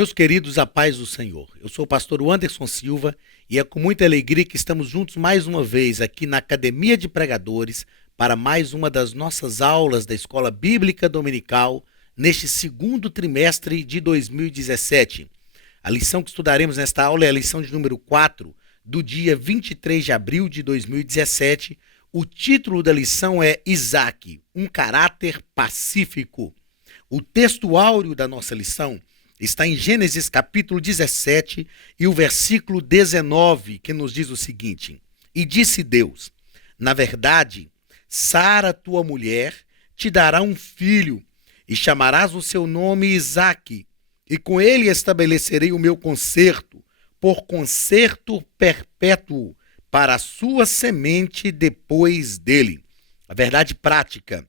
Meus queridos, a paz do Senhor. Eu sou o pastor Anderson Silva e é com muita alegria que estamos juntos mais uma vez aqui na Academia de Pregadores para mais uma das nossas aulas da Escola Bíblica Dominical neste segundo trimestre de 2017. A lição que estudaremos nesta aula é a lição de número 4, do dia 23 de abril de 2017. O título da lição é Isaque, um caráter pacífico. O texto áureo da nossa lição está em Gênesis capítulo 17 e o versículo 19, que nos diz o seguinte: E disse Deus, na verdade, Sara, tua mulher, te dará um filho, e chamarás o seu nome Isaque, e com ele estabelecerei o meu concerto, por concerto perpétuo, para a sua semente depois dele. A verdade prática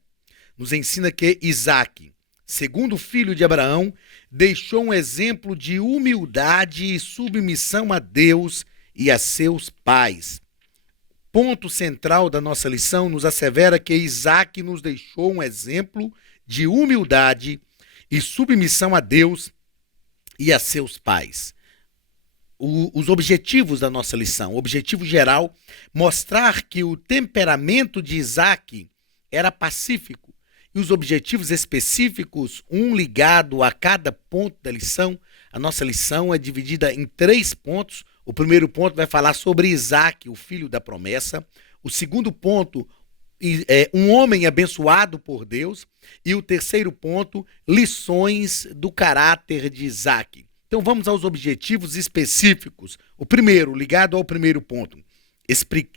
nos ensina que Isaque, segundo filho de Abraão, deixou um exemplo de humildade e submissão a Deus e a seus pais. Ponto central da nossa lição nos assevera que Isaque nos deixou um exemplo de humildade e submissão a Deus e a seus pais. Os objetivos da nossa lição: o objetivo geral, mostrar que o temperamento de Isaque era pacífico. E os objetivos específicos, um ligado a cada ponto da lição. A nossa lição é dividida em 3 pontos. O primeiro ponto vai falar sobre Isaque, o filho da promessa. O segundo ponto é um homem abençoado por Deus. E o terceiro ponto, lições do caráter de Isaque. Então vamos aos objetivos específicos. O primeiro, ligado ao primeiro ponto,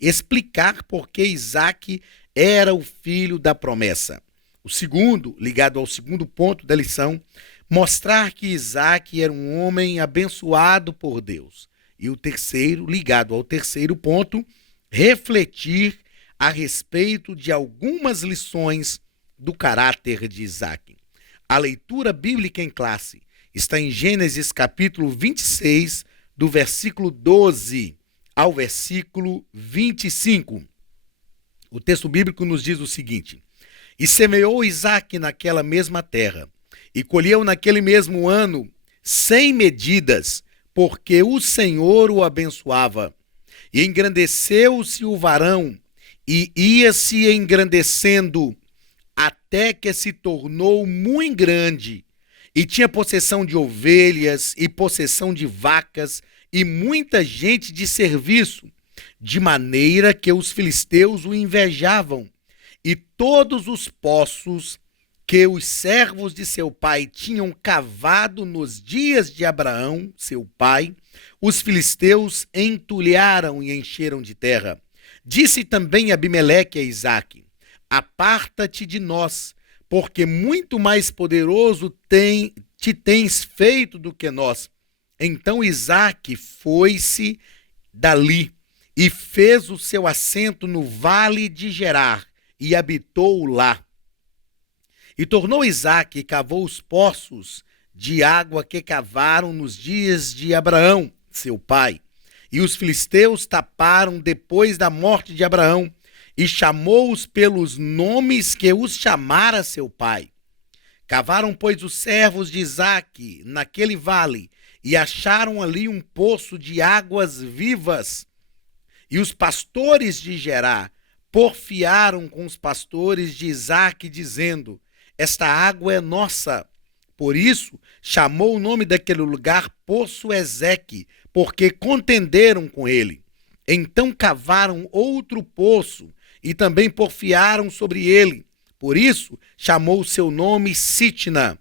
explicar por que Isaque era o filho da promessa. O segundo, ligado ao segundo ponto da lição, mostrar que Isaque era um homem abençoado por Deus. E o terceiro, ligado ao terceiro ponto, refletir a respeito de algumas lições do caráter de Isaque. A leitura bíblica em classe está em Gênesis capítulo 26, do versículo 12 ao versículo 25. O texto bíblico nos diz o seguinte: E semeou Isaque naquela mesma terra, e colheu naquele mesmo ano 100 medidas, porque o Senhor o abençoava. E engrandeceu-se o varão, e ia-se engrandecendo, até que se tornou muito grande, e tinha possessão de ovelhas, e possessão de vacas, e muita gente de serviço, de maneira que os filisteus o invejavam. E todos os poços que os servos de seu pai tinham cavado nos dias de Abraão, seu pai, os filisteus entulharam e encheram de terra. Disse também Abimeleque a Isaque: Aparta-te de nós, porque muito mais poderoso te tens feito do que nós. Então Isaque foi-se dali e fez o seu assento no vale de Gerar, e habitou lá. E tornou Isaque e cavou os poços de água que cavaram nos dias de Abraão, seu pai. E os filisteus taparam depois da morte de Abraão, e chamou-os pelos nomes que os chamara seu pai. Cavaram, pois, os servos de Isaque naquele vale, e acharam ali um poço de águas vivas. E os pastores de Gerar porfiaram com os pastores de Isaque, dizendo: Esta água é nossa. Por isso, chamou o nome daquele lugar Poço Ezeque, porque contenderam com ele. Então cavaram outro poço, e também porfiaram sobre ele. Por isso, chamou o seu nome Sitna.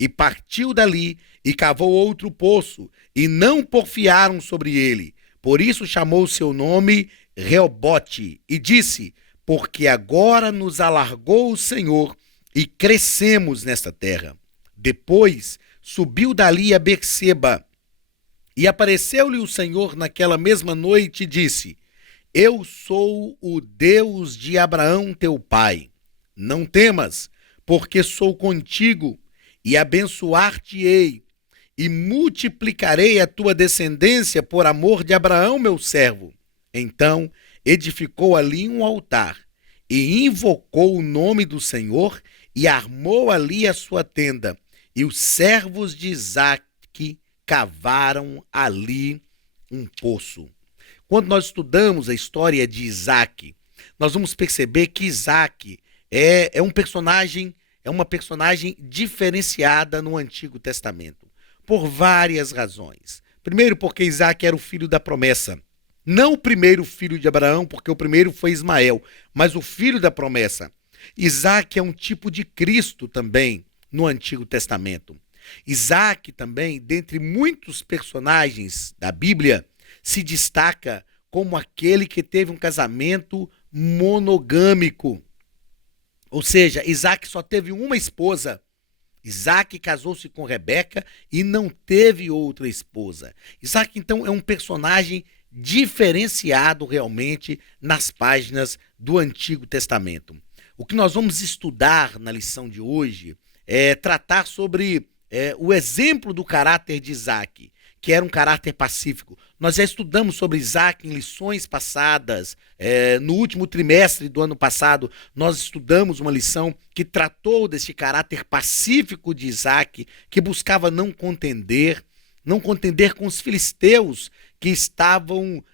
E partiu dali, e cavou outro poço, e não porfiaram sobre ele. Por isso, chamou o seu nome Reobote, e disse: Porque agora nos alargou o Senhor, e crescemos nesta terra. Depois subiu dali a Berseba, e apareceu-lhe o Senhor naquela mesma noite e disse: Eu sou o Deus de Abraão teu pai. Não temas, porque sou contigo, e abençoar-te-ei, e multiplicarei a tua descendência por amor de Abraão meu servo. Então edificou ali um altar, e invocou o nome do Senhor, e armou ali a sua tenda. E os servos de Isaque cavaram ali um poço. Quando nós estudamos a história de Isaac, nós vamos perceber que Isaac é uma personagem diferenciada no Antigo Testamento, por várias razões. Primeiro, porque Isaac era o filho da promessa. Não o primeiro filho de Abraão, porque o primeiro foi Ismael, mas o filho da promessa. Isaac é um tipo de Cristo também no Antigo Testamento. Isaac também, dentre muitos personagens da Bíblia, se destaca como aquele que teve um casamento monogâmico. Ou seja, Isaac só teve uma esposa. Isaac casou-se com Rebeca e não teve outra esposa. Isaac, então, é um personagem diferenciado realmente nas páginas do Antigo Testamento. O que nós vamos estudar na lição de hoje é tratar sobre o exemplo do caráter de Isaac, que era um caráter pacífico. Nós já estudamos sobre Isaac em lições passadas. No último trimestre do ano passado, nós estudamos uma lição que tratou desse caráter pacífico de Isaac, que buscava não contender com os filisteus que estavam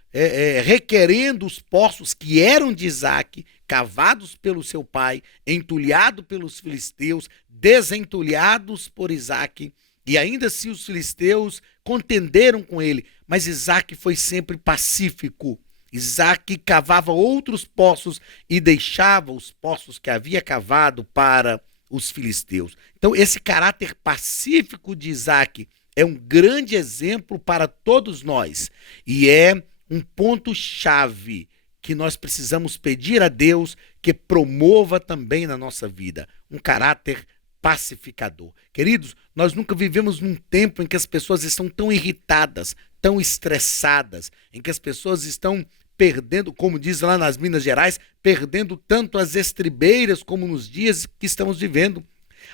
requerendo os poços que eram de Isaac, cavados pelo seu pai, entulhados pelos filisteus, desentulhados por Isaac. E ainda assim os filisteus contenderam com ele, mas Isaac foi sempre pacífico. Isaac cavava outros poços e deixava os poços que havia cavado para os filisteus. Então esse caráter pacífico de Isaac é um grande exemplo para todos nós e é um ponto-chave que nós precisamos pedir a Deus que promova também na nossa vida, um caráter pacificador. Queridos, nós nunca vivemos num tempo em que as pessoas estão tão irritadas, tão estressadas, em que as pessoas estão perdendo, como diz lá nas Minas Gerais, perdendo tanto as estribeiras como nos dias que estamos vivendo.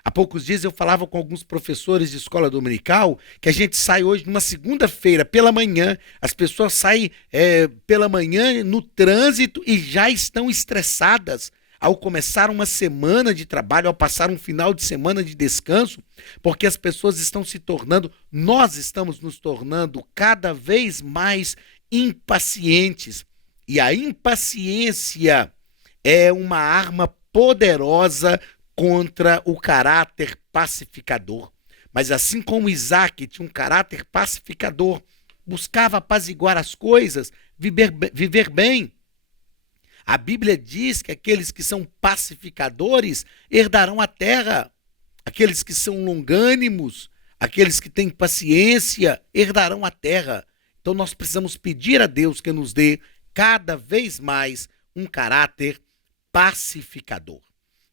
Há poucos dias eu falava com alguns professores de escola dominical que a gente sai hoje numa segunda-feira pela manhã, as pessoas saem pela manhã no trânsito e já estão estressadas ao começar uma semana de trabalho, ao passar um final de semana de descanso, porque as pessoas estão se tornando, nós estamos nos tornando cada vez mais impacientes. E a impaciência é uma arma poderosa contra o caráter pacificador. Mas assim como Isaac tinha um caráter pacificador, buscava apaziguar as coisas, viver bem. A Bíblia diz que aqueles que são pacificadores herdarão a terra. Aqueles que são longânimos, aqueles que têm paciência, herdarão a terra. Então nós precisamos pedir a Deus que nos dê cada vez mais um caráter pacificador.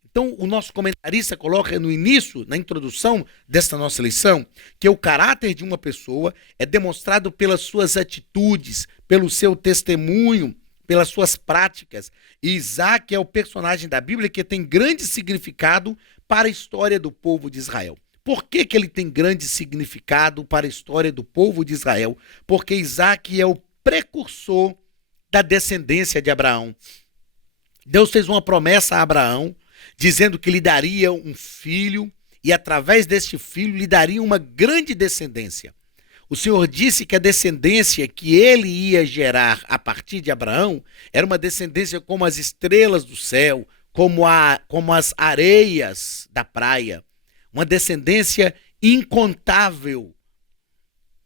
Então, o nosso comentarista coloca no início, na introdução desta nossa lição, que o caráter de uma pessoa é demonstrado pelas suas atitudes, pelo seu testemunho, pelas suas práticas. E Isaac é o personagem da Bíblia que tem grande significado para a história do povo de Israel. Por que ele tem grande significado para a história do povo de Israel? Porque Isaac é o precursor da descendência de Abraão. Deus fez uma promessa a Abraão, dizendo que lhe daria um filho e através deste filho lhe daria uma grande descendência. O Senhor disse que a descendência que ele ia gerar a partir de Abraão era uma descendência como as estrelas do céu, como as areias da praia, uma descendência incontável.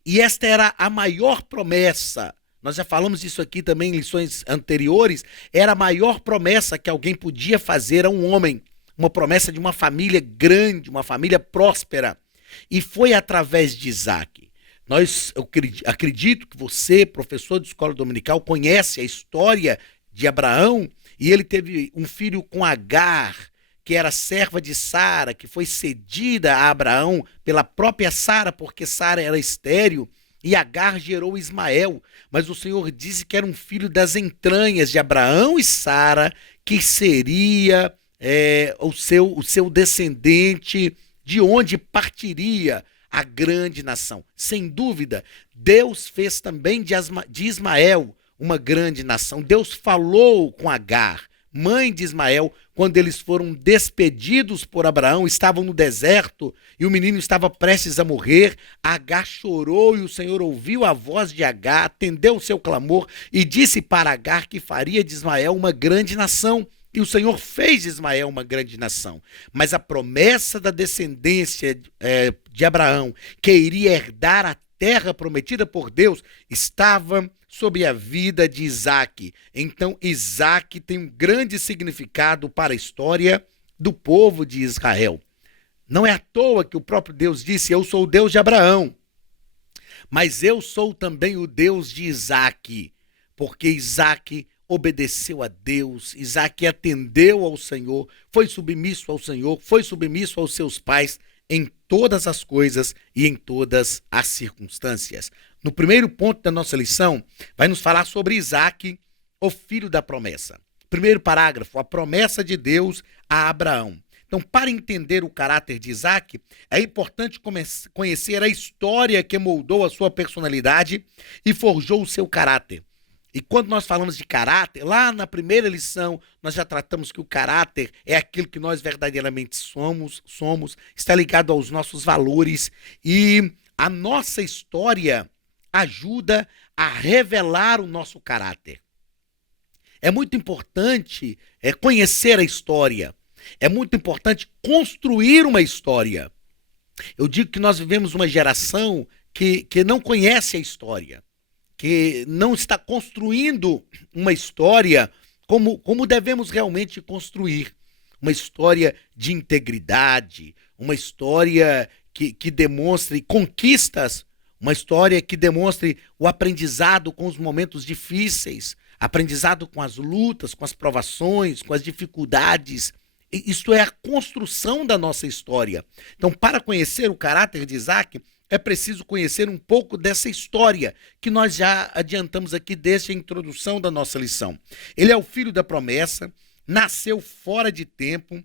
E esta era a maior promessa. Nós já falamos disso aqui também em lições anteriores. Era a maior promessa que alguém podia fazer a um homem. Uma promessa de uma família grande, uma família próspera. E foi através de Isaac. Eu acredito que você, professor de escola dominical, conhece a história de Abraão. E ele teve um filho com Agar, que era serva de Sara, que foi cedida a Abraão pela própria Sara, porque Sara era estéril. E Agar gerou Ismael, mas o Senhor disse que era um filho das entranhas de Abraão e Sara, que seria o seu descendente, de onde partiria a grande nação. Sem dúvida, Deus fez também de Ismael uma grande nação. Deus falou com Agar mãe de Ismael, quando eles foram despedidos por Abraão, estavam no deserto e o menino estava prestes a morrer. Agar chorou e o Senhor ouviu a voz de Agar, atendeu o seu clamor e disse para Agar que faria de Ismael uma grande nação. E o Senhor fez de Ismael uma grande nação. Mas a promessa da descendência de Abraão, que iria herdar a terra prometida por Deus, estava sobre a vida de Isaque. Então, Isaque tem um grande significado para a história do povo de Israel. Não é à toa que o próprio Deus disse: eu sou o Deus de Abraão, mas eu sou também o Deus de Isaque, porque Isaque obedeceu a Deus, Isaque atendeu ao Senhor, foi submisso ao Senhor, foi submisso aos seus pais em todas as coisas e em todas as circunstâncias. No primeiro ponto da nossa lição, vai nos falar sobre Isaque, o filho da promessa. Primeiro parágrafo, a promessa de Deus a Abraão. Então, para entender o caráter de Isaque, é importante conhecer a história que moldou a sua personalidade e forjou o seu caráter. E quando nós falamos de caráter, lá na primeira lição, nós já tratamos que o caráter é aquilo que nós verdadeiramente somos, está ligado aos nossos valores, e a nossa história ajuda a revelar o nosso caráter. É muito importante conhecer a história, é muito importante construir uma história. Eu digo que nós vivemos uma geração que não conhece a história, que não está construindo uma história como devemos realmente construir. Uma história de integridade, uma história que demonstre conquistas, uma história que demonstre o aprendizado com os momentos difíceis, aprendizado com as lutas, com as provações, com as dificuldades. Isto é a construção da nossa história. Então, para conhecer o caráter de Isaque, é preciso conhecer um pouco dessa história que nós já adiantamos aqui desde a introdução da nossa lição. Ele é o filho da promessa, nasceu fora de tempo.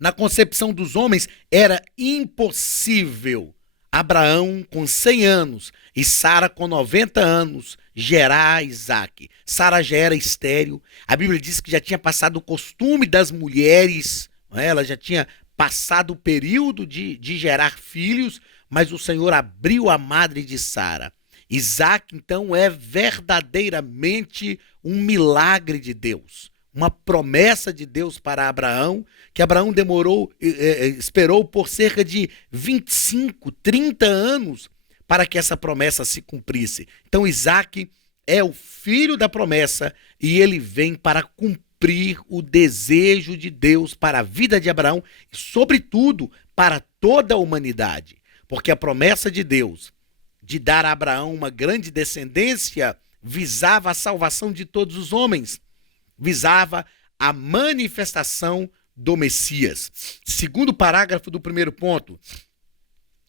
Na concepção dos homens, era impossível Abraão, com 100 anos, e Sara, com 90 anos, gerar Isaque. Sara já era estéril. A Bíblia diz que já tinha passado o costume das mulheres, ela já tinha passado o período de gerar filhos, mas o Senhor abriu a madre de Sara. Isaque, então, é verdadeiramente um milagre de Deus, uma promessa de Deus para Abraão, que Abraão esperou por cerca de 25, 30 anos para que essa promessa se cumprisse. Então, Isaque é o filho da promessa e ele vem para cumprir o desejo de Deus para a vida de Abraão e, sobretudo, para toda a humanidade. Porque a promessa de Deus de dar a Abraão uma grande descendência visava a salvação de todos os homens, visava a manifestação do Messias. Segundo parágrafo do primeiro ponto,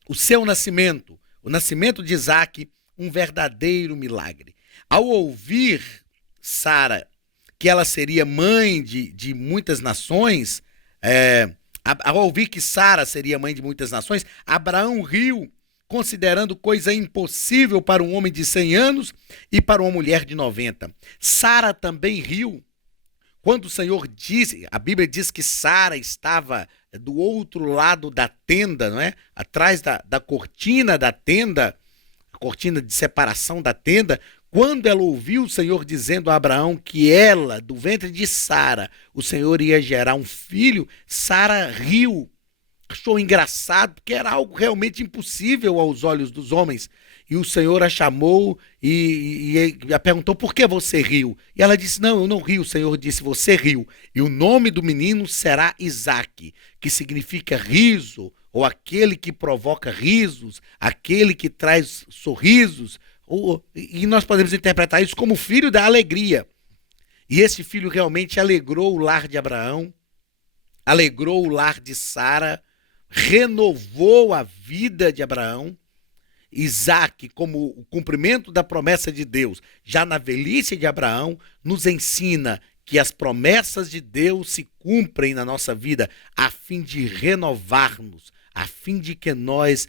o seu nascimento, o nascimento de Isaque, um verdadeiro milagre. Ao ouvir Sara que ela seria mãe de muitas nações, ao ouvir que Sara seria mãe de muitas nações, Abraão riu, considerando coisa impossível para um homem de 100 anos e para uma mulher de 90. Sara também riu. Quando o Senhor disse, a Bíblia diz que Sara estava do outro lado da tenda, não é? Atrás da cortina da tenda, a cortina de separação da tenda. Quando ela ouviu o Senhor dizendo a Abraão que ela, do ventre de Sara, o Senhor ia gerar um filho, Sara riu, achou engraçado, porque era algo realmente impossível aos olhos dos homens. E o Senhor a chamou e a perguntou: por que você riu? E ela disse: não, eu não rio. O Senhor disse: você riu. E o nome do menino será Isaque, que significa riso, ou aquele que provoca risos, aquele que traz sorrisos. E nós podemos interpretar isso como filho da alegria. E esse filho realmente alegrou o lar de Abraão, alegrou o lar de Sara, renovou a vida de Abraão. Isaque, como o cumprimento da promessa de Deus, já na velhice de Abraão, nos ensina que as promessas de Deus se cumprem na nossa vida a fim de renovar-nos, a fim de que nós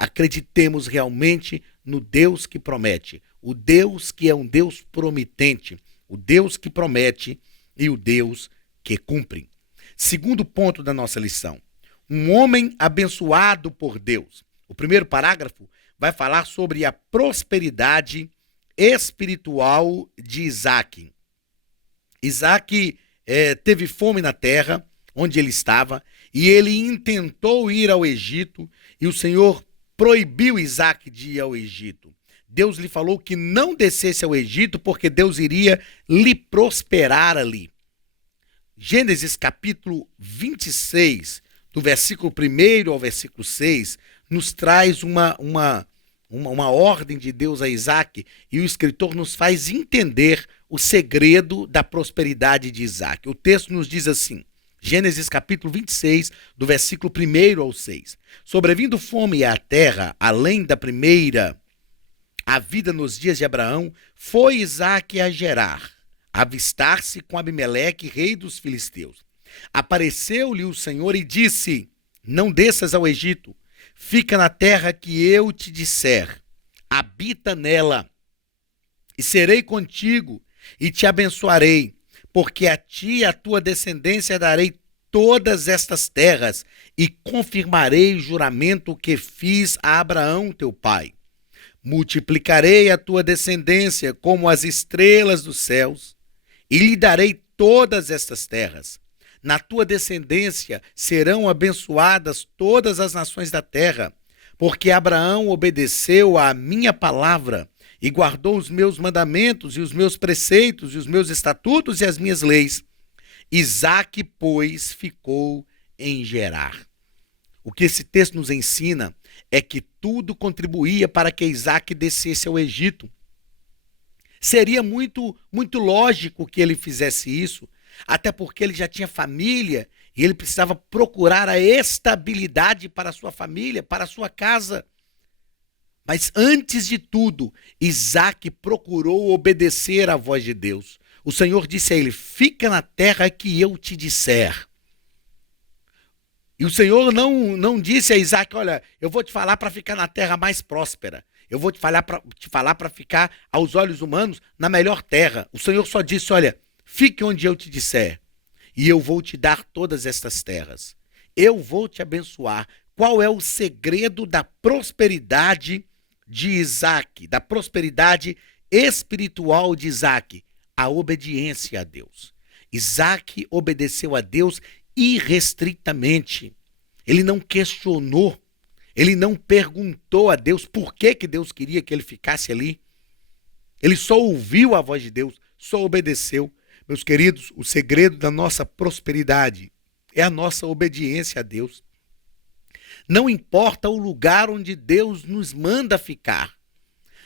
acreditemos realmente no Deus que promete, o Deus que é um Deus promitente, o Deus que promete e o Deus que cumpre. Segundo ponto da nossa lição, um homem abençoado por Deus. O primeiro parágrafo vai falar sobre a prosperidade espiritual de Isaac. Isaac teve fome na terra onde ele estava e ele intentou ir ao Egito e o Senhor proibiu Isaac de ir ao Egito. Deus lhe falou que não descesse ao Egito porque Deus iria lhe prosperar ali. Gênesis capítulo 26, do versículo 1 ao versículo 6, nos traz uma ordem de Deus a Isaac e o escritor nos faz entender o segredo da prosperidade de Isaac. O texto nos diz assim, Gênesis capítulo 26, do versículo 1 ao 6. Sobrevindo fome à terra, além da primeira, a vida nos dias de Abraão, foi Isaac a Gerar, avistar-se com Abimeleque, rei dos filisteus. Apareceu-lhe o Senhor e disse, não desças ao Egito, fica na terra que eu te disser, habita nela, e serei contigo, e te abençoarei, porque a ti e a tua descendência darei todas estas terras, e confirmarei o juramento que fiz a Abraão teu pai. Multiplicarei a tua descendência como as estrelas dos céus, e lhe darei todas estas terras. Na tua descendência serão abençoadas todas as nações da terra, porque Abraão obedeceu à minha palavra e guardou os meus mandamentos e os meus preceitos e os meus estatutos e as minhas leis. Isaque, pois, ficou em Gerar. O que esse texto nos ensina é que tudo contribuía para que Isaque descesse ao Egito. Seria muito lógico que ele fizesse isso, até porque ele já tinha família e ele precisava procurar a estabilidade para a sua família, para a sua casa. Mas antes de tudo, Isaque procurou obedecer à voz de Deus. O Senhor disse a ele, fica na terra que eu te disser. E o Senhor não disse a Isaque, olha, eu vou te falar para ficar na terra mais próspera. Eu vou te falar para ficar, aos olhos humanos, na melhor terra. O Senhor só disse, olha, fique onde eu te disser, e eu vou te dar todas estas terras. Eu vou te abençoar. Qual é o segredo da prosperidade de Isaque, da prosperidade espiritual de Isaque? A obediência a Deus. Isaque obedeceu a Deus irrestritamente. Ele não questionou, ele não perguntou a Deus por que Deus queria que ele ficasse ali. Ele só ouviu a voz de Deus, só obedeceu. Meus queridos, o segredo da nossa prosperidade é a nossa obediência a Deus. Não importa o lugar onde Deus nos manda ficar.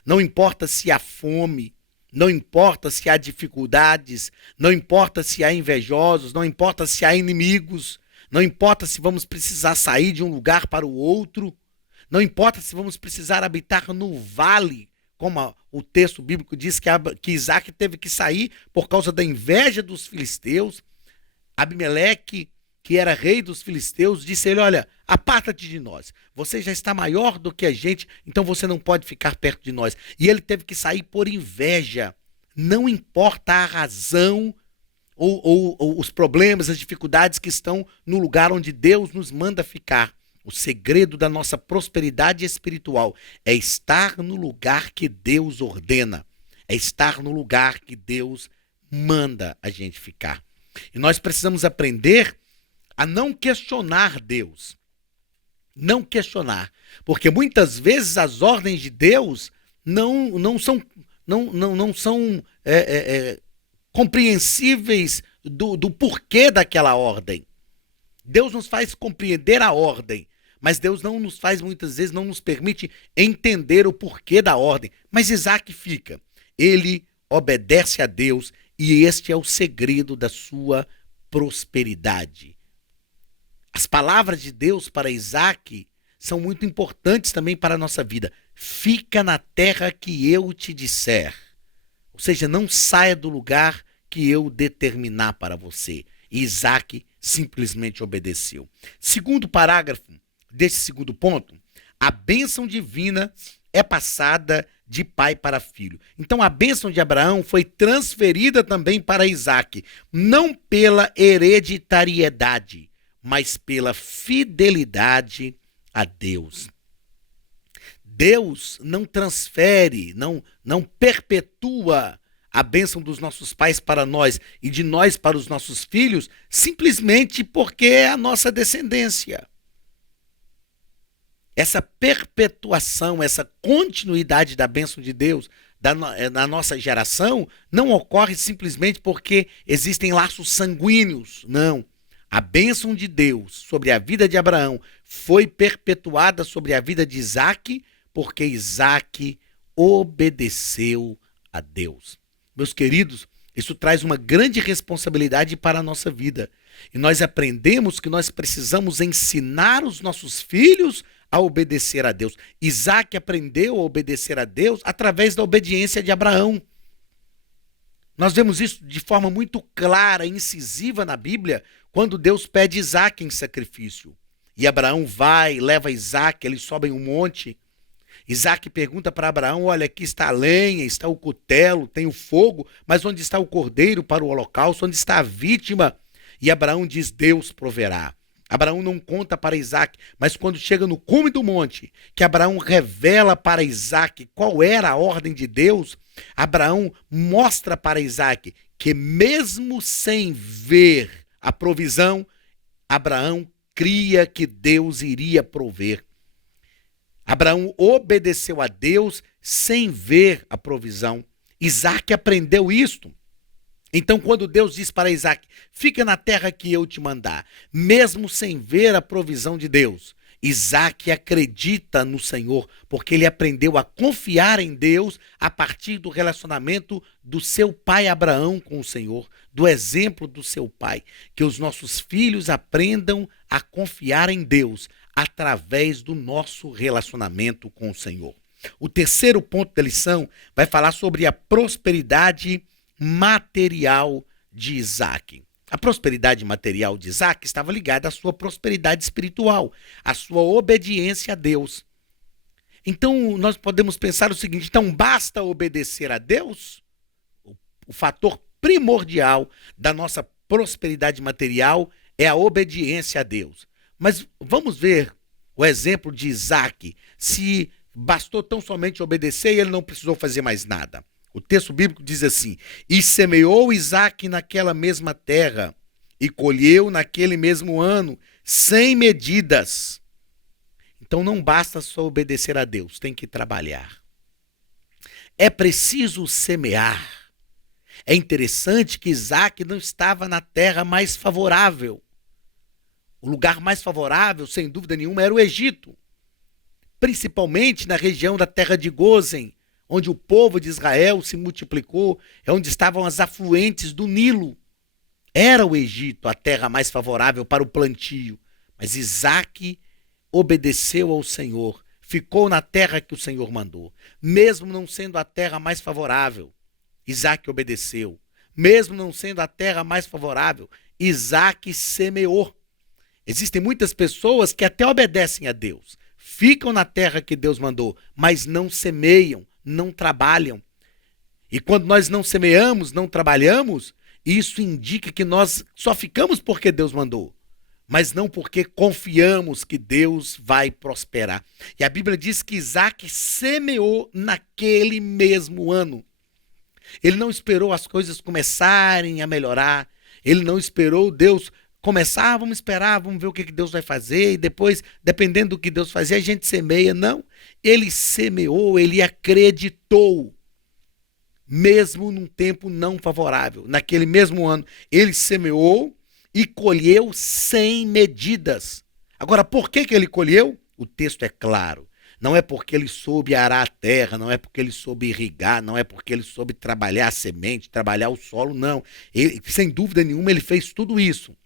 Não importa se há fome, não importa se há dificuldades, não importa se há invejosos, não importa se há inimigos, não importa se vamos precisar sair de um lugar para o outro, não importa se vamos precisar habitar no vale, como o texto bíblico diz que Isaque teve que sair por causa da inveja dos filisteus. Abimeleque, que era rei dos filisteus, disse a ele, olha, aparta-te de nós, você já está maior do que a gente, então você não pode ficar perto de nós. E ele teve que sair por inveja. Não importa a razão ou os problemas, as dificuldades que estão no lugar onde Deus nos manda ficar. O segredo da nossa prosperidade espiritual é estar no lugar que Deus ordena, é estar no lugar que Deus manda a gente ficar. E nós precisamos aprender a não questionar Deus. Não questionar. Porque muitas vezes as ordens de Deus não são compreensíveis do porquê daquela ordem. Deus nos faz compreender a ordem, mas Deus não nos faz, muitas vezes, não nos permite entender o porquê da ordem. Mas Isaque fica. Ele obedece a Deus e este é o segredo da sua prosperidade. As palavras de Deus para Isaque são muito importantes também para a nossa vida. Fica na terra que eu te disser. Ou seja, não saia do lugar que eu determinar para você. E Isaque simplesmente obedeceu. Segundo parágrafo desse segundo ponto, a bênção divina é passada de pai para filho. Então a bênção de Abraão foi transferida também para Isaque, não pela hereditariedade, mas pela fidelidade a Deus. Deus não transfere, não perpetua a bênção dos nossos pais para nós e de nós para os nossos filhos, simplesmente porque é a nossa descendência. Essa perpetuação, essa continuidade da bênção de Deus na nossa geração não ocorre simplesmente porque existem laços sanguíneos. Não. A bênção de Deus sobre a vida de Abraão foi perpetuada sobre a vida de Isaque, porque Isaque obedeceu a Deus. Meus queridos, isso traz uma grande responsabilidade para a nossa vida. E nós aprendemos que nós precisamos ensinar os nossos filhos a obedecer a Deus. Isaque aprendeu a obedecer a Deus através da obediência de Abraão. Nós vemos isso de forma muito clara e incisiva na Bíblia, quando Deus pede Isaque em sacrifício. E Abraão vai, leva Isaque, eles sobem um monte. Isaque pergunta para Abraão, olha, aqui está a lenha, está o cutelo, tem o fogo, mas onde está o cordeiro para o holocausto? Onde está a vítima? E Abraão diz, Deus proverá. Abraão não conta para Isaque, mas quando chega no cume do monte, que Abraão revela para Isaque qual era a ordem de Deus, Abraão mostra para Isaque que mesmo sem ver a provisão, Abraão cria que Deus iria prover. Abraão obedeceu a Deus sem ver a provisão. Isaque aprendeu isto. Então, quando Deus diz para Isaque, fica na terra que eu te mandar, mesmo sem ver a provisão de Deus, Isaque acredita no Senhor, porque ele aprendeu a confiar em Deus a partir do relacionamento do seu pai Abraão com o Senhor, do exemplo do seu pai. Que os nossos filhos aprendam a confiar em Deus através do nosso relacionamento com o Senhor. O terceiro ponto da lição vai falar sobre a prosperidade material de Isaque. A prosperidade material de Isaque estava ligada à sua prosperidade espiritual, à sua obediência a Deus. Então, nós podemos pensar o seguinte, então basta obedecer a Deus? O fator primordial da nossa prosperidade material é a obediência a Deus. Mas vamos ver o exemplo de Isaque, se bastou tão somente obedecer e ele não precisou fazer mais nada. O texto bíblico diz assim, e semeou Isaque naquela mesma terra, e colheu naquele mesmo ano, sem medidas. Então não basta só obedecer a Deus, tem que trabalhar. É preciso semear. É interessante que Isaque não estava na terra mais favorável. O lugar mais favorável, sem dúvida nenhuma, era o Egito. Principalmente na região da terra de Gósen, onde o povo de Israel se multiplicou, é onde estavam as afluentes do Nilo. Era o Egito a terra mais favorável para o plantio, mas Isaque obedeceu ao Senhor, ficou na terra que o Senhor mandou. Mesmo não sendo a terra mais favorável, Isaque obedeceu. Mesmo não sendo a terra mais favorável, Isaque semeou. Existem muitas pessoas que até obedecem a Deus, ficam na terra que Deus mandou, mas não semeiam, não trabalham. E quando nós não semeamos, não trabalhamos, isso indica que nós só ficamos porque Deus mandou, mas não porque confiamos que Deus vai prosperar. E a Bíblia diz que Isaque semeou naquele mesmo ano. Ele não esperou as coisas começarem a melhorar, ele não esperou Deus começar, vamos esperar, vamos ver o que Deus vai fazer, e depois, dependendo do que Deus fazer, a gente semeia. Não, ele semeou, ele acreditou, mesmo num tempo não favorável. Naquele mesmo ano, ele semeou e colheu sem medidas. Agora, por que ele colheu? O texto é claro. Não é porque ele soube arar a terra, não é porque ele soube irrigar, não é porque ele soube trabalhar a semente, trabalhar o solo, não. Ele, sem dúvida nenhuma, ele fez tudo isso.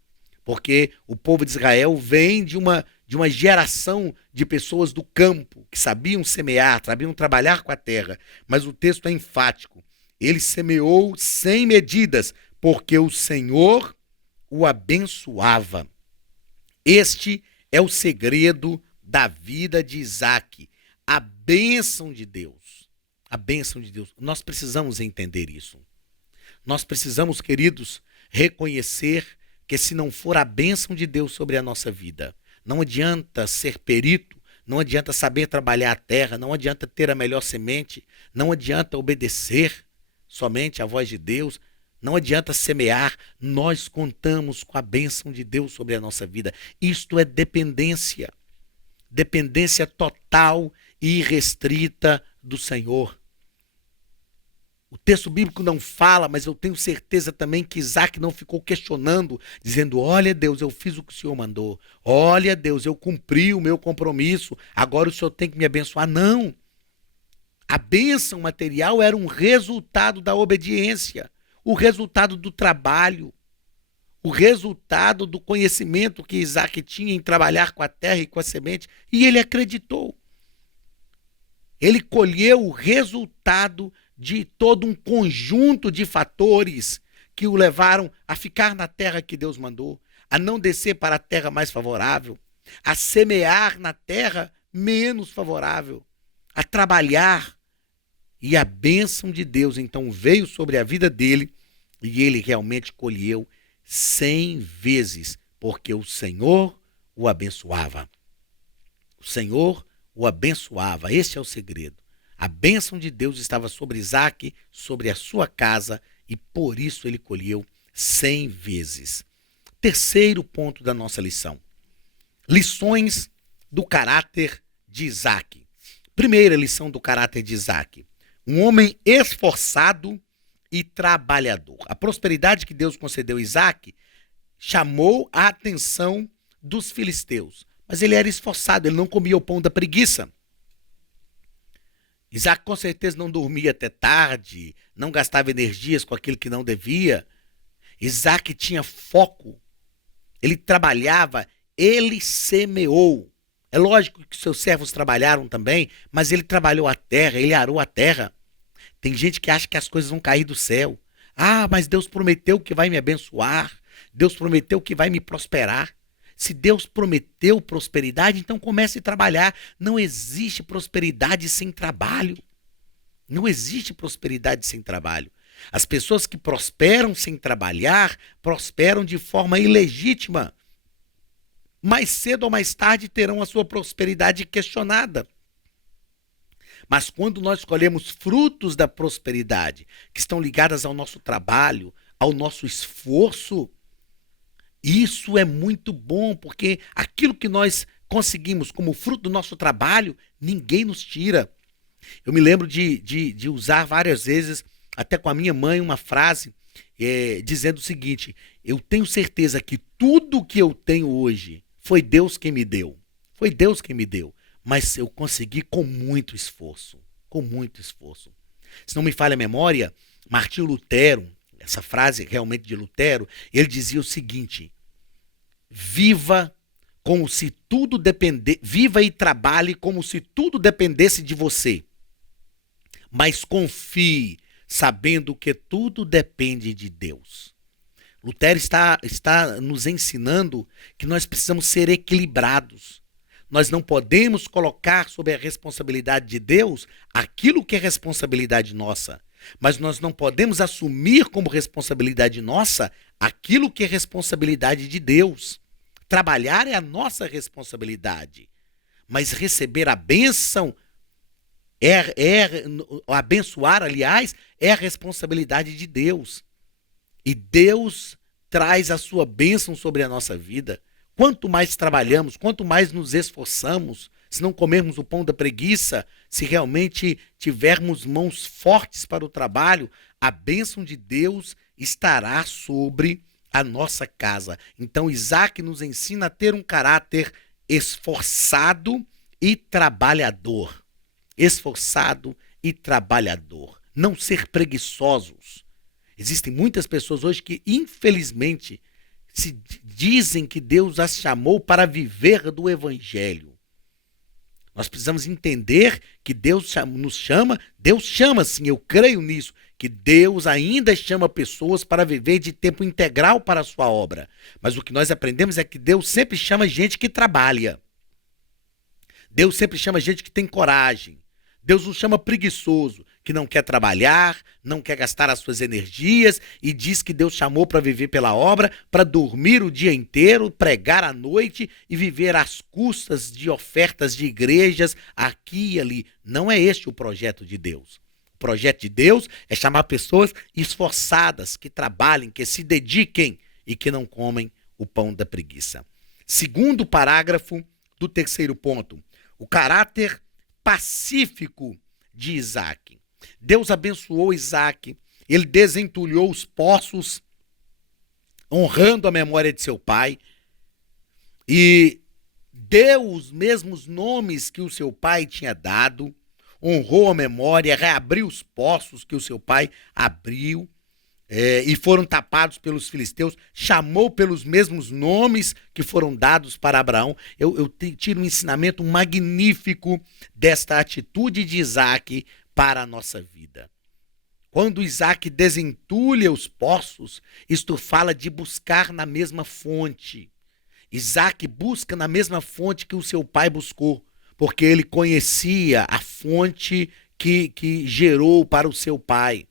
Porque o povo de Israel vem de uma geração de pessoas do campo, que sabiam semear, sabiam trabalhar com a terra. Mas o texto é enfático. Ele semeou sem medidas, porque o Senhor o abençoava. Este é o segredo da vida de Isaque, a bênção de Deus. A bênção de Deus. Nós precisamos entender isso. Nós precisamos, queridos, reconhecer que se não for a bênção de Deus sobre a nossa vida, não adianta ser perito, não adianta saber trabalhar a terra, não adianta ter a melhor semente, não adianta obedecer somente à voz de Deus, não adianta semear, nós contamos com a bênção de Deus sobre a nossa vida. Isto é dependência, dependência total e irrestrita do Senhor. O texto bíblico não fala, mas eu tenho certeza também que Isaac não ficou questionando, dizendo, olha Deus, eu fiz o que o Senhor mandou. Olha Deus, eu cumpri o meu compromisso, agora o Senhor tem que me abençoar. Não. A bênção material era um resultado da obediência, o resultado do trabalho, o resultado do conhecimento que Isaac tinha em trabalhar com a terra e com a semente, e ele acreditou. Ele colheu o resultado de todo um conjunto de fatores que o levaram a ficar na terra que Deus mandou, a não descer para a terra mais favorável, a semear na terra menos favorável, a trabalhar. E a bênção de Deus então veio sobre a vida dele e ele realmente colheu 100 vezes, porque o Senhor o abençoava. O Senhor o abençoava. Este é o segredo. A bênção de Deus estava sobre Isaac, sobre a sua casa, e por isso ele colheu 100 vezes. Terceiro ponto da nossa lição. Lições do caráter de Isaac. Primeira lição do caráter de Isaac. Um homem esforçado e trabalhador. A prosperidade que Deus concedeu a Isaac chamou a atenção dos filisteus. Mas ele era esforçado, ele não comia o pão da preguiça. Isaac com certeza não dormia até tarde, não gastava energias com aquilo que não devia. Isaac tinha foco, ele trabalhava, ele semeou. É lógico que seus servos trabalharam também, mas ele trabalhou a terra, ele arou a terra. Tem gente que acha que as coisas vão cair do céu. Ah, mas Deus prometeu que vai me abençoar, Deus prometeu que vai me prosperar. Se Deus prometeu prosperidade, então comece a trabalhar. Não existe prosperidade sem trabalho. Não existe prosperidade sem trabalho. As pessoas que prosperam sem trabalhar, prosperam de forma ilegítima. Mais cedo ou mais tarde terão a sua prosperidade questionada. Mas quando nós colhemos frutos da prosperidade, que estão ligadas ao nosso trabalho, ao nosso esforço, isso é muito bom, porque aquilo que nós conseguimos como fruto do nosso trabalho, ninguém nos tira. Eu me lembro de usar várias vezes, até com a minha mãe, uma frase dizendo o seguinte: eu tenho certeza que tudo que eu tenho hoje foi Deus quem me deu. Foi Deus quem me deu. Mas eu consegui com muito esforço. Com muito esforço. Se não me falha a memória, Martinho Lutero, essa frase realmente de Lutero, ele dizia o seguinte: viva como se tudo dependesse, viva e trabalhe como se tudo dependesse de você. Mas confie, sabendo que tudo depende de Deus. Lutero está nos ensinando que nós precisamos ser equilibrados. Nós não podemos colocar sob a responsabilidade de Deus aquilo que é responsabilidade nossa. Mas nós não podemos assumir como responsabilidade nossa aquilo que é responsabilidade de Deus. Trabalhar é a nossa responsabilidade. Mas receber a bênção, abençoar, aliás, é a responsabilidade de Deus. E Deus traz a sua bênção sobre a nossa vida. Quanto mais trabalhamos, quanto mais nos esforçamos, se não comermos o pão da preguiça, se realmente tivermos mãos fortes para o trabalho, a bênção de Deus estará sobre a nossa casa. Então Isaac nos ensina a ter um caráter esforçado e trabalhador. Esforçado e trabalhador. Não ser preguiçosos. Existem muitas pessoas hoje que, infelizmente, se dizem que Deus as chamou para viver do Evangelho. Nós precisamos entender que Deus nos chama, Deus chama sim, eu creio nisso, que Deus ainda chama pessoas para viver de tempo integral para a sua obra. Mas o que nós aprendemos é que Deus sempre chama gente que trabalha. Deus sempre chama gente que tem coragem. Deus não chama preguiçoso, que não quer trabalhar, não quer gastar as suas energias e diz que Deus chamou para viver pela obra, para dormir o dia inteiro, pregar à noite e viver às custas de ofertas de igrejas aqui e ali. Não é este o projeto de Deus. O projeto de Deus é chamar pessoas esforçadas, que trabalhem, que se dediquem e que não comem o pão da preguiça. Segundo parágrafo do terceiro ponto, o caráter pacífico de Isaac. Deus abençoou Isaac, ele desentulhou os poços, honrando a memória de seu pai, e deu os mesmos nomes que o seu pai tinha dado, honrou a memória, reabriu os poços que o seu pai abriu, e foram tapados pelos filisteus, chamou pelos mesmos nomes que foram dados para Abraão. Eu tiro um ensinamento magnífico desta atitude de Isaac para a nossa vida. Quando Isaac desentulha os poços, isto fala de buscar na mesma fonte. Isaac busca na mesma fonte que o seu pai buscou, porque ele conhecia a fonte que gerou para o seu pai.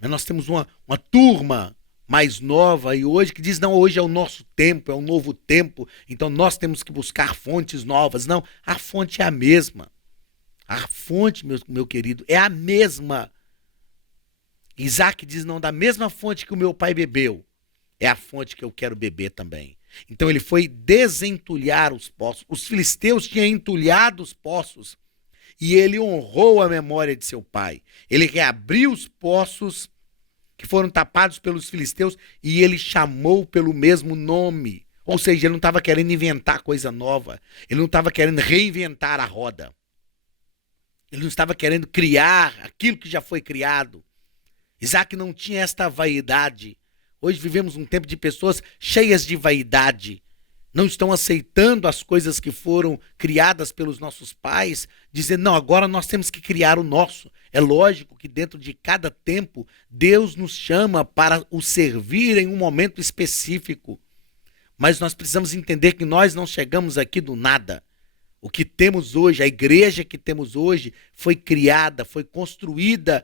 Nós temos uma turma mais nova e hoje que diz, não, hoje é o nosso tempo, é um novo tempo, então nós temos que buscar fontes novas. Não, a fonte é a mesma. A fonte, meu querido, é a mesma. Isaac diz, não, da mesma fonte que o meu pai bebeu, é a fonte que eu quero beber também. Então ele foi desentulhar os poços. Os filisteus tinham entulhado os poços e ele honrou a memória de seu pai. Ele reabriu os poços que foram tapados pelos filisteus e ele chamou pelo mesmo nome. Ou seja, ele não estava querendo inventar coisa nova. Ele não estava querendo reinventar a roda. Ele não estava querendo criar aquilo que já foi criado. Isaac não tinha esta vaidade. Hoje vivemos um tempo de pessoas cheias de vaidade. Não estão aceitando as coisas que foram criadas pelos nossos pais, dizendo, não, agora nós temos que criar o nosso. É lógico que dentro de cada tempo, Deus nos chama para o servir em um momento específico. Mas nós precisamos entender que nós não chegamos aqui do nada. O que temos hoje, a igreja que temos hoje, foi criada, foi construída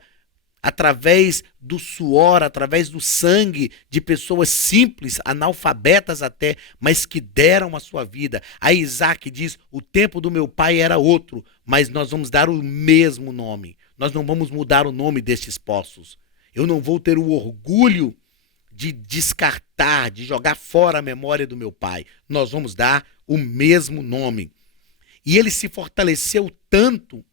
através do suor, através do sangue de pessoas simples, analfabetas até, mas que deram a sua vida. Aí Isaac diz, o tempo do meu pai era outro, mas nós vamos dar o mesmo nome. Nós não vamos mudar o nome destes poços. Eu não vou ter o orgulho de descartar, de jogar fora a memória do meu pai. Nós vamos dar o mesmo nome. E ele se fortaleceu tanto.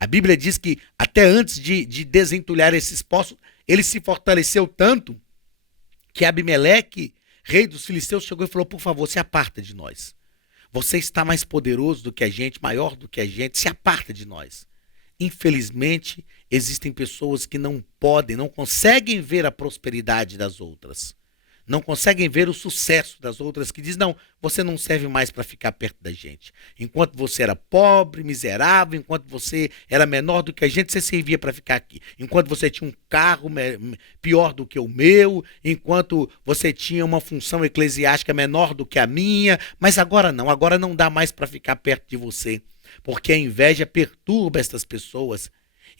A Bíblia diz que até antes de desentulhar esses poços, ele se fortaleceu tanto que Abimeleque, rei dos filisteus, chegou e falou, por favor, se aparta de nós. Você está mais poderoso do que a gente, maior do que a gente, se aparta de nós. Infelizmente, existem pessoas que não podem, não conseguem ver a prosperidade das outras. Não conseguem ver o sucesso das outras, que dizem, não, você não serve mais para ficar perto da gente. Enquanto você era pobre, miserável, enquanto você era menor do que a gente, você servia para ficar aqui. Enquanto você tinha um carro pior do que o meu, enquanto você tinha uma função eclesiástica menor do que a minha, mas agora não dá mais para ficar perto de você, porque a inveja perturba estas pessoas.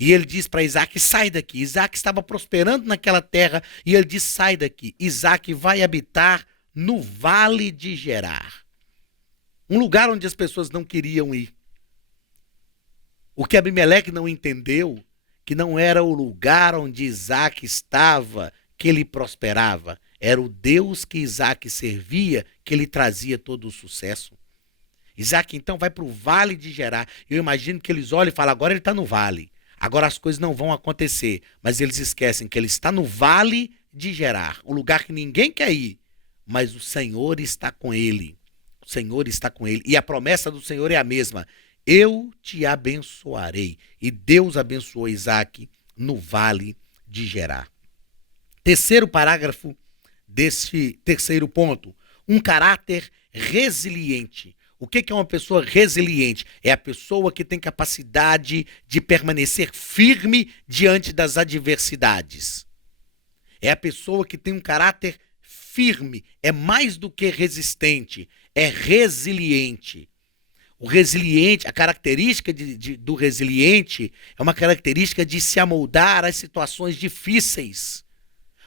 E ele diz para Isaac, sai daqui. Isaac estava prosperando naquela terra e ele diz, sai daqui. Isaac vai habitar no Vale de Gerar. Um lugar onde as pessoas não queriam ir. O que Abimeleque não entendeu, que não era o lugar onde Isaac estava que ele prosperava. Era o Deus que Isaac servia que lhe trazia todo o sucesso. Isaac então vai para o Vale de Gerar. Eu imagino que eles olham e falam, agora ele está no vale. Agora as coisas não vão acontecer, mas eles esquecem que ele está no Vale de Gerar, o lugar que ninguém quer ir, mas o Senhor está com ele. O Senhor está com ele. E a promessa do Senhor é a mesma. Eu te abençoarei. E Deus abençoou Isaac no Vale de Gerar. Terceiro parágrafo desse terceiro ponto. Um caráter resiliente. O que é uma pessoa resiliente? É a pessoa que tem capacidade de permanecer firme diante das adversidades. É a pessoa que tem um caráter firme, é mais do que resistente, é resiliente. O resiliente, a característica do resiliente é uma característica de se amoldar às situações difíceis.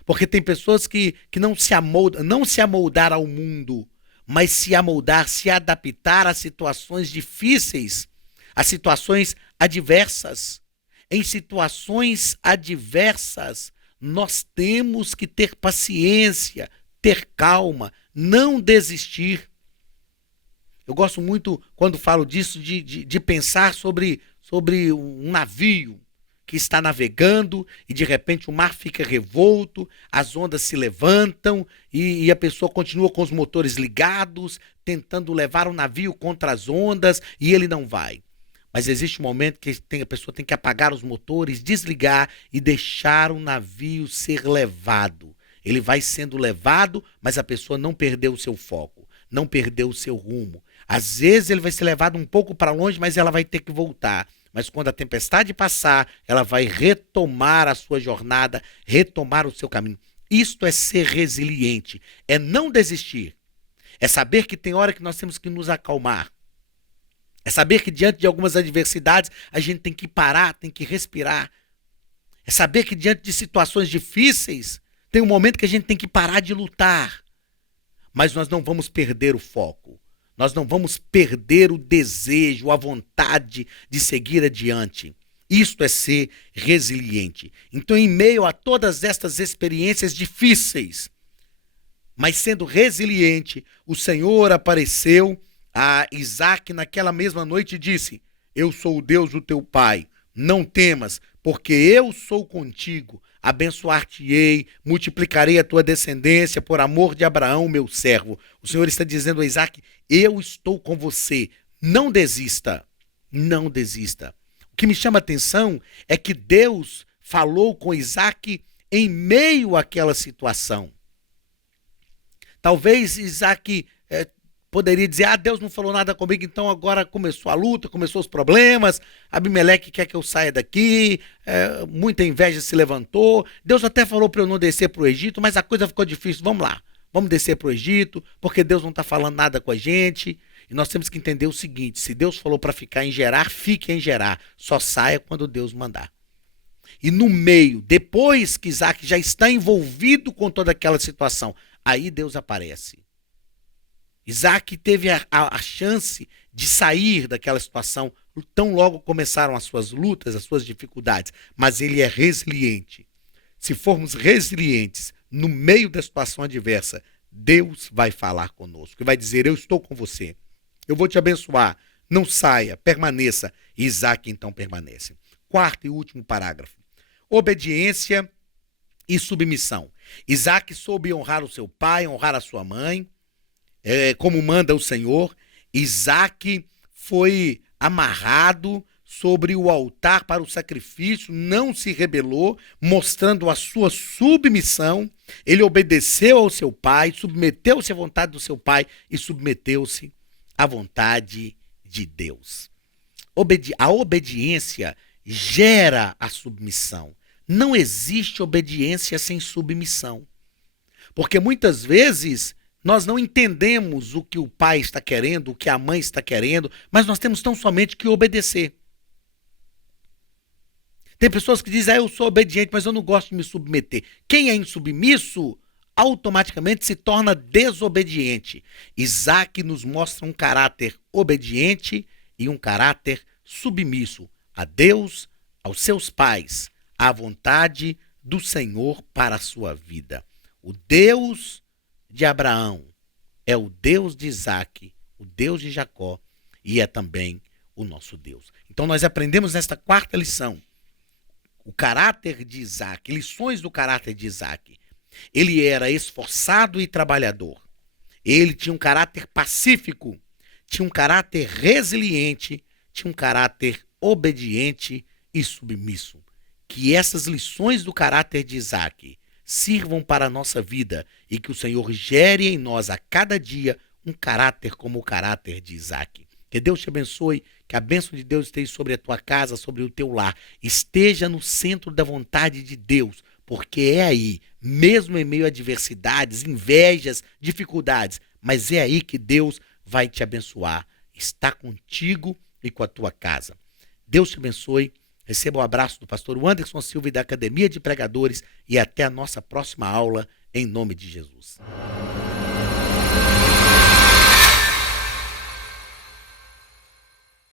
Porque tem pessoas que não se amoldam, não se amoldar ao mundo, mas se amoldar, se adaptar a situações difíceis, a situações adversas. Em situações adversas, nós temos que ter paciência, ter calma, não desistir. Eu gosto muito, quando falo disso, de pensar sobre um navio que está navegando e de repente o mar fica revolto, as ondas se levantam e a pessoa continua com os motores ligados, tentando levar o navio contra as ondas e ele não vai. Mas existe um momento que a pessoa tem que apagar os motores, desligar e deixar o navio ser levado. Ele vai sendo levado, mas a pessoa não perdeu o seu foco, não perdeu o seu rumo. Às vezes ele vai ser levado um pouco para longe, mas ela vai ter que voltar. Mas quando a tempestade passar, ela vai retomar a sua jornada, retomar o seu caminho. Isto é ser resiliente, é não desistir. É saber que tem hora que nós temos que nos acalmar. É saber que diante de algumas adversidades a gente tem que parar, tem que respirar. É saber que diante de situações difíceis tem um momento que a gente tem que parar de lutar. Mas nós não vamos perder o foco. Nós não vamos perder o desejo, a vontade de seguir adiante. Isto é ser resiliente. Então, em meio a todas estas experiências difíceis, mas sendo resiliente, o Senhor apareceu a Isaac naquela mesma noite e disse: eu sou o Deus do teu pai, não temas, porque eu sou contigo. Abençoar-te-ei, multiplicarei a tua descendência por amor de Abraão, meu servo. O Senhor está dizendo a Isaac: eu estou com você, não desista, não desista. O que me chama a atenção é que Deus falou com Isaac em meio àquela situação. Talvez Isaac poderia dizer: Deus não falou nada comigo, então agora começou a luta, começou os problemas, Abimeleque quer que eu saia daqui, muita inveja se levantou, Deus até falou para eu não descer para o Egito, mas a coisa ficou difícil, vamos lá, vamos descer para o Egito, porque Deus não está falando nada com a gente. E nós temos que entender o seguinte: se Deus falou para ficar em Gerar, fique em Gerar, só saia quando Deus mandar. E no meio, depois que Isaac já está envolvido com toda aquela situação, aí Deus aparece. Isaac teve a chance de sair daquela situação tão logo começaram as suas lutas, as suas dificuldades, mas ele é resiliente. Se formos resilientes no meio da situação adversa, Deus vai falar conosco e vai dizer: eu estou com você, eu vou te abençoar, não saia, permaneça. E Isaac então permanece. Quarto e último parágrafo: obediência e submissão. Isaac soube honrar o seu pai, honrar a sua mãe, como manda o Senhor. Isaac foi amarrado sobre o altar para o sacrifício, não se rebelou, mostrando a sua submissão. Ele obedeceu ao seu pai, submeteu-se à vontade do seu pai e submeteu-se à vontade de Deus. A obediência gera a submissão. Não existe obediência sem submissão. Porque muitas vezes nós não entendemos o que o pai está querendo, o que a mãe está querendo, mas nós temos tão somente que obedecer. Tem pessoas que dizem: eu sou obediente, mas eu não gosto de me submeter. Quem é insubmisso, automaticamente se torna desobediente. Isaac nos mostra um caráter obediente e um caráter submisso a Deus, aos seus pais, à vontade do Senhor para a sua vida. O Deus de Abraão é o Deus de Isaac, o Deus de Jacó, e é também o nosso Deus. Então nós aprendemos nesta quarta lição o caráter de Isaac, lições do caráter de Isaac. Ele era esforçado e trabalhador. Ele tinha um caráter pacífico, tinha um caráter resiliente, tinha um caráter obediente e submisso. Que essas lições do caráter de Isaac sirvam para a nossa vida e que o Senhor gere em nós a cada dia um caráter como o caráter de Isaac. Que Deus te abençoe, que a bênção de Deus esteja sobre a tua casa, sobre o teu lar. Esteja no centro da vontade de Deus, porque é aí, mesmo em meio a adversidades, invejas, dificuldades, mas é aí que Deus vai te abençoar. está contigo e com a tua casa. Deus te abençoe. Receba o abraço do pastor Anderson Silva e da Academia de Pregadores e até a nossa próxima aula, em nome de Jesus.